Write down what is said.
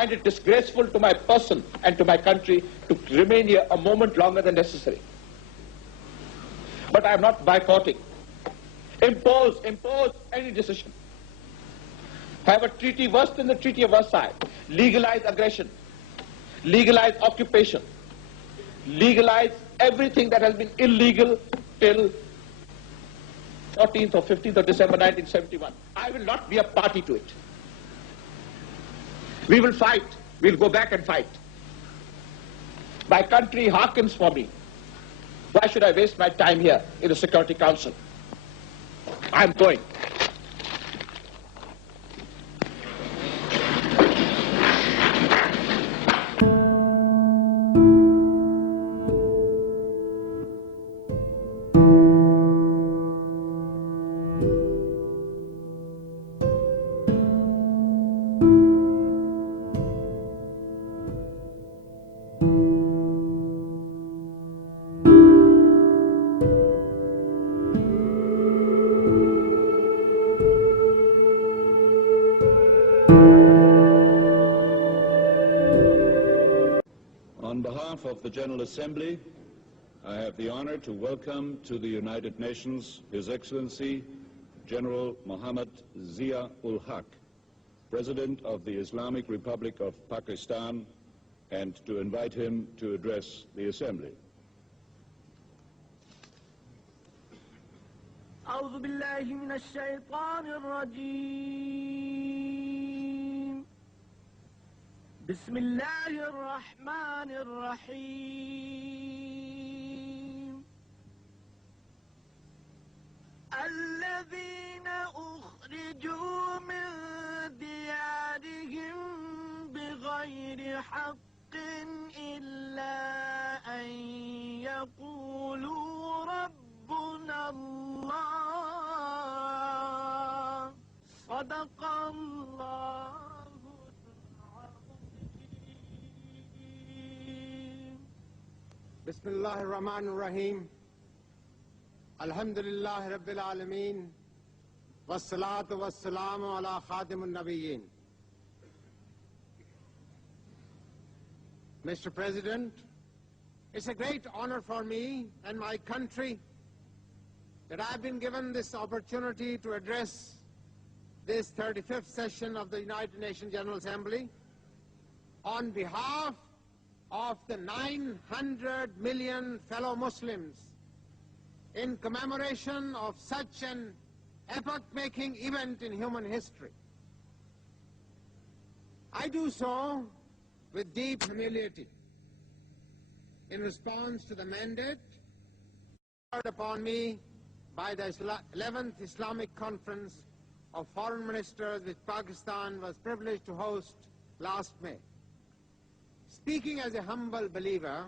find it disgraceful to my person and to my country to remain here a moment longer than necessary. But I am not boycotting. Impose any decision. Have a treaty worse than the Treaty of Versailles. Legalize aggression. Legalize occupation. Legalize everything that has been illegal till 14th or 15th of December 1971. I will not be a party to it. We will fight. We'll go back and fight. My country hearkens for me. Why should I waste my time here in the Security Council? I'm going. On behalf of the General Assembly, I have the honor to welcome to the United Nations His Excellency General Muhammad Zia-ul-Haq, President of the Islamic Republic of Pakistan, and to invite him to address the Assembly. أعوذ بالله من الشيطان الرجيم بسم الله الرحمن الرحيم الذين أخرجوا من ديارهم بغير حق إلا أن يقولوا ربنا الله صدق الله بسم الله الرحمن الرحيم الحمد لله رب العالمين والصلاة والسلام على خاتم النبيين. Mr. President, it's a great honor for me and my country that I've been given this opportunity to address this 35th session of the United Nations General Assembly on behalf of the 900 million fellow Muslims in commemoration of such an epoch-making event in human history. I do so with deep humility in response to the mandate conferred upon me by the 11th Islamic Conference of Foreign Ministers, which Pakistan was privileged to host last May. Speaking as a humble believer,